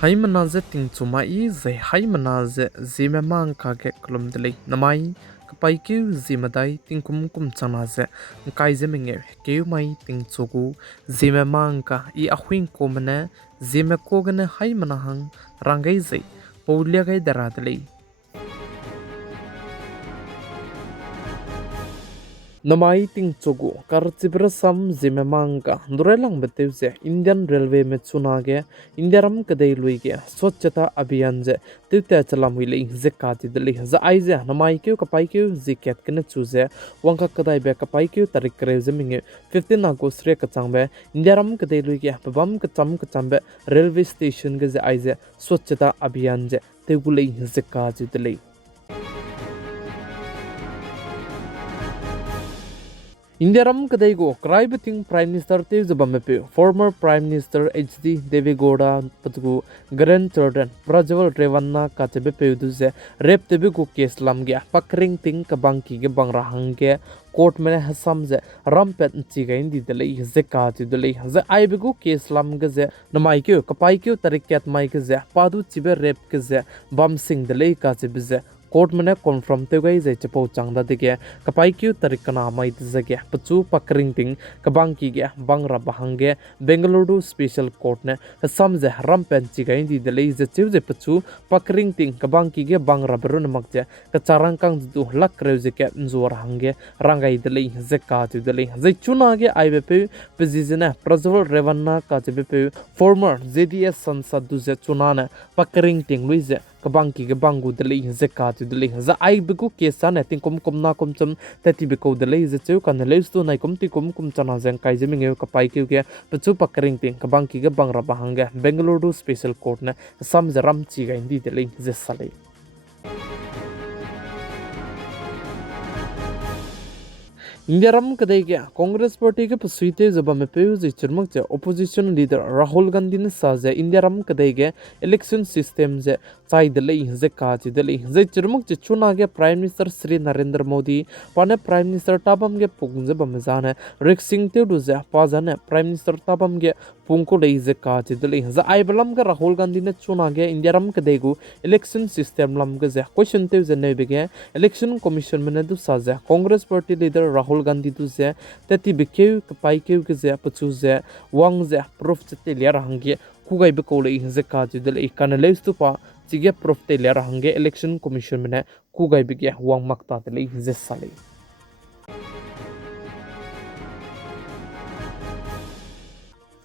Haimanaze tingchumai ze haimanaze Zememankanews klumdeli namai kapaikiu zimadai tingkum kumchanaze kai zemenge keu mai tingchugu Zememanka I ahwin komane Zemekogane haimanahang rangai ze pauliagai daradeli Namai ting chogu karchibra sam Zememanka durelang betevze Indian Railway में चुना गया इंडियारम कदई Louis गया स्वच्छता अभियान जे तिते चलाम हुई ले जिकाती दली ज आइजे नमाई क्यों कपाई क्यों जिकेट कने चूजे वंका कदाई बे कपाई क्यों तारीख करे जमिंगे 15 अगस्त रे कचांग बे इंडियारम कदई लुई गया बम कचम बे रेलवे स्टेशन के जे आइजे स्वच्छता अभियान जे तेगुले जिकाती दली Indiaram kadaigo kraibating Prime Minister Tezabamape, former Prime Minister HD Devegoda Patugu, grandchildren, Prajwal Revanna Katebepe Duze, Rep Tebigo case lamgia, Pakring Ting Kabanki Bangrahange, court mene Hasamze, Rampet Chiga indi delay, Zekati delay, the Ibego case lamgaze, Namaikyo, Kapaikyo Tarikat Maikaze, Padu Chiber Rep Kaze, Bam Sing delay Kazibize. Court में confirm ते गई जे चपो चांगदा दिगे Kapai Q तरीकना माई जगे पचू पकरिंग तिंग कबांग की गे बंगरा बहंगे Bengaluru special court ने समझे रम पेंची गई दी दले जे चिव जे पचू पकरिंग तिंग कबांग की गे बंगरा बरुन मगजे कचारंग कांग दु लक रेव जे के जोर हंगे रंगाई दले जे का ति दले जे चुना गे आईबे पे पजिजने प्रज्वल रेवन्ना का जे पे फॉर्मर जेडीएस संसद दु जे चुना ने पकरिंग तिंग लुइजे Kabanki ke bangu deli zekati deli za ai bigu kesa ne ting kum na kum chum tati biko deli ze chu kan le stu nai kum ti kum chana jeng kai je minge ka pai ke ke pachu pakring ting kabanki ke bangra bahanga Bengaluru special court ne sam zaram chi ga indi deli ze sale Indiaram kadaiga Congress party ke pasuite zabame peus chirmak che opposition leader Rahul Gandhi ne saje Indiaram kadaiga election system je chai delei je ka chi delei je chirmak che chuna ge prime minister Sri Narendra Modi pane prime minister tabam ge pungje bamjane Rick Singh te du je pajane prime minister tabam ge pungko dei je ka chi delei je ai balam ge Rahul Gandhi ne chuna ge Indiaram kadaigu election system lam ge je question te je ne bege election commission mene du saje Congress party leader Rahul Gandhi tu ze tati bikeu kapaikeu ke ze pachu ze wang ze prof te lia range kugai be kole ze ka ju del ikana lestu pa chige prof te lia range election commission mena kugai be ge wang makta te le ze sale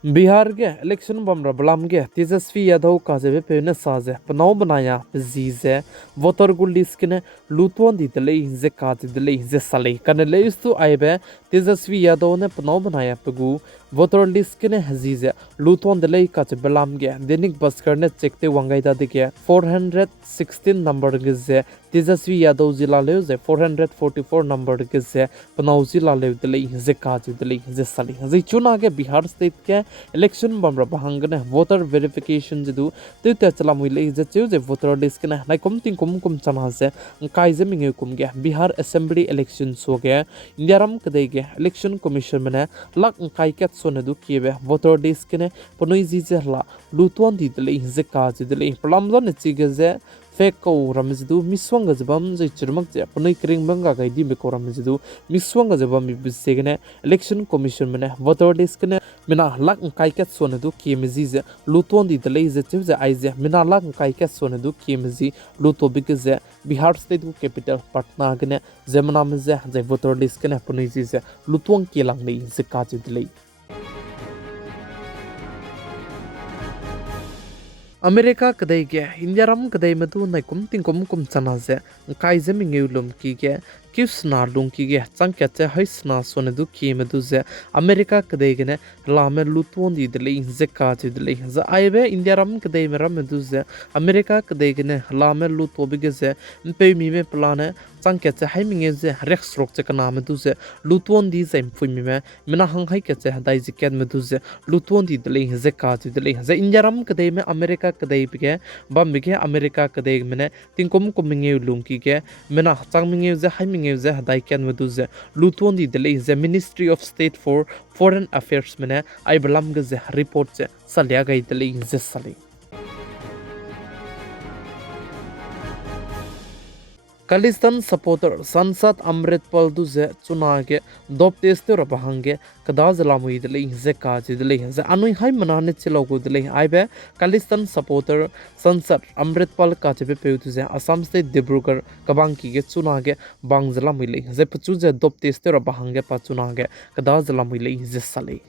Bihar के election बमरा बलाम के तेजस्वी यादव का जब पे साजे पनाव बनाया जीजे voter गुलिस के ने लूटवन दी दले जे काट दले जे सले कने ले इस्तु आइबे तेजस्वी यादव ने पनाव बनाया पगु वोटर लिस्ट के ने हजीजे लूटवन दले का बलाम के दैनिक बस्कर ने चेकते वंगाइदा दिखे 416 नंबर के जे तेजस्वी यादव जिला ले जे 444 नंबर के जे पनाव जिला ले दले जे काट दले जे सले जे चुना के बिहार स्टेट के election bamra bahangane voter verification jidu te chalamui le je cheu je voter list kana nai kum chana se kai je minge kum ge Bihar assembly election so ge Indiaram kadai ge election commission mane lak kai ket so ne du kibe voter list kene ponoi ji je la lutwan di le je ka ji le plamzon ne chi ge je fake ko ramzidu miswanga jabam je chirmak je ponoi kring banga gai di me ko ramzidu miswanga jabam mi bisegne election commission mane voter list kene mina lak kai ket so ne du kmz je lutwan di le je cheu je ai je mina lak kai ket so ne du kmz luto big je Bihar state capital Patna gane Zemana je je voter list kene ponoi ji je lutwan kelang nei je ka je le America kadai ge Indiaram kadai madu nai kum chana je kai je mingeulum ki ge kisna lung ki ge changkya che haisna sone du ki madu je America kadai ge ne lame lutwon di dele je ka je dele za aibe Indiaram kadai meram madu je America kadai ge ne lame lutwo bi ge je pe mi me plane changkya che haiminge je rex rok che kana madu je lutwon di zaim phui mi me mina hang hai ke che dai je ken madu je lutwon di dele je ka je dele za Indiaram kadai me America kadai bi ge bam bi ge America kadai me ne tingkom minge lung ki ge mina chang minge je haiminge ze dai ken madu ze lutwon di dele ze Ministry of State for Foreign Affairs mene ai balam ge ze report ze salya gai dele ze sale Kalistan supporter Sansat Amritpal duze chunage dop teste rabahange kada zalamui dele ze kaji dele ze anui hai manane chilogu dele aibe Kalistan supporter Sansat Amritpal kaje be peutuze Assam state Dibrugarh kabanki ge chunage bang zalamui le ze puchu ze dop teste rabahange pa chunage kada zalamui le ze sale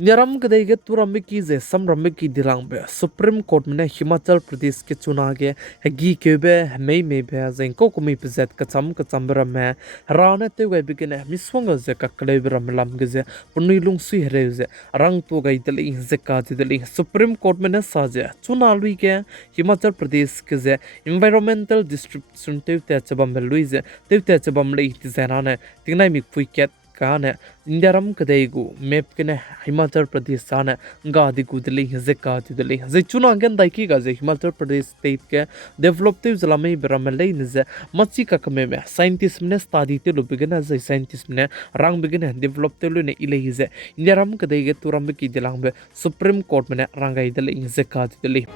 Nyaram kadai ke turambe ki je samrambe ki dirang be Supreme Court में हिमाचल प्रदेश के चुनाव के हगी के बे मई में बे जें को कुमी पजेत कचम बरम में राने ते वे बिगने मिसवंग जे का कले बरम लम के जे पुनिलुंग सुई हरे जे रंग तो गई दले जे का दले सुप्रीम कोर्ट में साजे चुनाव लुई के हिमाचल प्रदेश के जे एनवायरमेंटल डिस्ट्रिक्ट सुनते ते चबम लुई जे ते चबम ले तिजराने तिंगनाई मिक फुइकेट काने इंडियारम कदेगु मैप के हिमाचल प्रदेश साने गादी गुदली जे कादी दली जे चुना गन दाइकी गा जे हिमाचल प्रदेश स्टेट के डेवलपटिव जिला में बरमले जे मची का कमे में साइंटिस्ट ने स्टडी ते लुबिगन जे साइंटिस्ट ने रंग बिगन डेवलपटिव ने इले जे इंडियारम कदेगे तुरम की दिलांग बे सुप्रीम कोर्ट में रंगाई दली जे कादी दली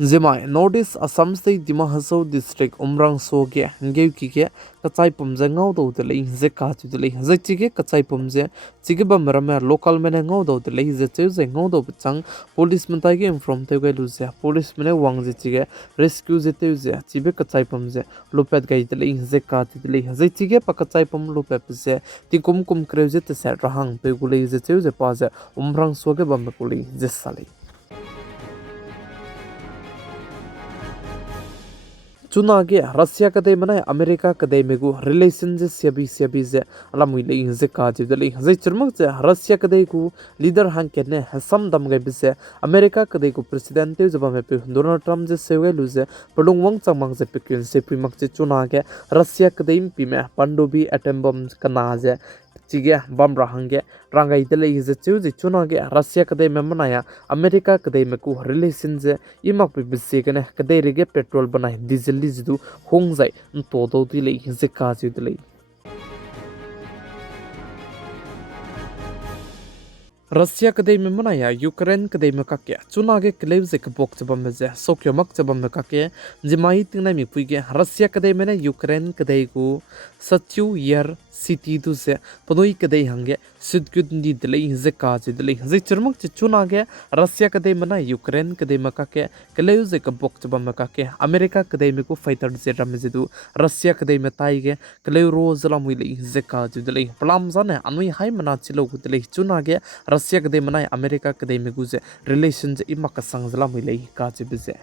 Zeme Northeast Assam State Dima Hasau District Umrang Soge Ngeu Kike Kachai Pumze Ngau Do the Lay Zeka to the Lay Zechige Kachai Pumze Chigiba Marame local men Ngau Do the Lay Zetus and Ngau Do Chang policeman Tigam from Tegaluze policeman Wang Zechige rescue Zetuze Chibe Kachai Pumze Lupet Gai the Lay Zeka to the Lay Zechige Pakachai Pum Lupepze Tikum Kum Creuset set Rahang Pegule Zetuze Paze Umrang Soge Bambakuli Zesali चुनागे Russia कदे मनाय America कदे मेगु relation जे सेबी जे अलमुइ ले जे काजे दले जे चरमक जे Russia कदे को leader हंग के ने सम दम गे बिसे अमेरिका कदे को प्रेसिडेंट जे बमे पे डोनाल्ड ट्रम्प जे सेवे लुजे पलुंग वंग चमंग जे पिकिन से पिमक जे चुनागे रशिया कदे पी में पंडुबी एटम बम कनाजे चिगे बम रहंगे रंगाई दले इजे चुजी चुनागे रशिया कदे में मनाया अमेरिका कदे में को रिलेशन जे इमक पे बिसे कने कदे रेगे पेट्रोल बनाई डीजल लिजदु होंग जाय तो दो दिले इजे काजु दिले रशिया कदे में मनाया यूक्रेन कदे में काके चुनागे क्लेव जे कबोक जबम में जे सोक्यो मक जबम में काके जिमाई तिंगना मी पुइगे रशिया कदे में यूक्रेन कदे को सच्चू यर सिटी दु से पनोई कदे हंगे सिदगुदनी दिले जे काज दिले जे चरमक च चुनागे रशिया कदे में यूक्रेन कदे में काके क्लेव जे कबोक जबम में काके अमेरिका कदे में को फाइटर जे रमजेदु रशिया कदे में ताइगे क्लेव रोजला मुइले जे काज दिले प्लाम जाने अनुई हाई मना चिलो दिले चुनागे रशिया कदे मनाय अमेरिका कदे में गुजे रिलेशन जे इमक संगजला मिले काजे बिजे